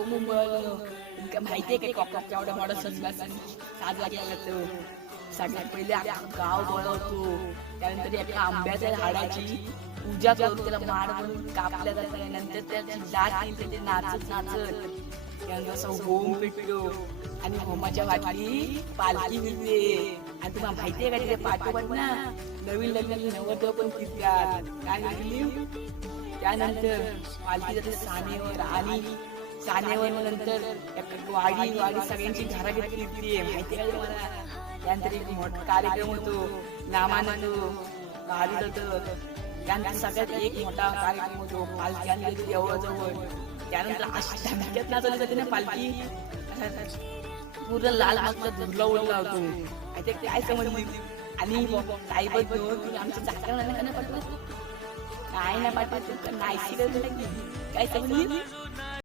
हो मुंबई माहितीये का कॉकॉकच्या एवढ्या मोठा सण साजरा केला जातो. सगळ्यात पहिले गाव बोलवतो, त्यानंतर एका आंब्याच्या झाडाची पूजा करून त्याला माळ म्हणून कापल्या जाते. नंतर त्याची जात त्याचे नाचत त्यानंतर असं होम पेटतो आणि होमाच्या वाटली पालखी मिळते. आणि तुम्हाला माहितीये का तिथे पाठोपाठ ना नवीन लग्न नवरदेव पण फिरतात. काय म्हणली त्यानंतर पालखी जाते सानेवर आणि सानेवर नंतर वाडी सगळ्यांची घराघरी फिरते. माहिती आहे तुम्हाला. त्यानंतर एक मोठा कार्यक्रम होतो, नामानंद भारी होतं. त्यानंतर सगळ्यात एक मोठा कार्यक्रम होतो पालखी आणि देवळाजवळ. त्यानंतर अशी धमक्यात नाचवली जाते ना पालखी, पूर्ण लाल मागचा धुरला उडला होतो. ते काय समजली आणि साईबत तुम्ही आमच्या जागा नाही पाठवत, काय नाही पाठवत, नाही काय समजली.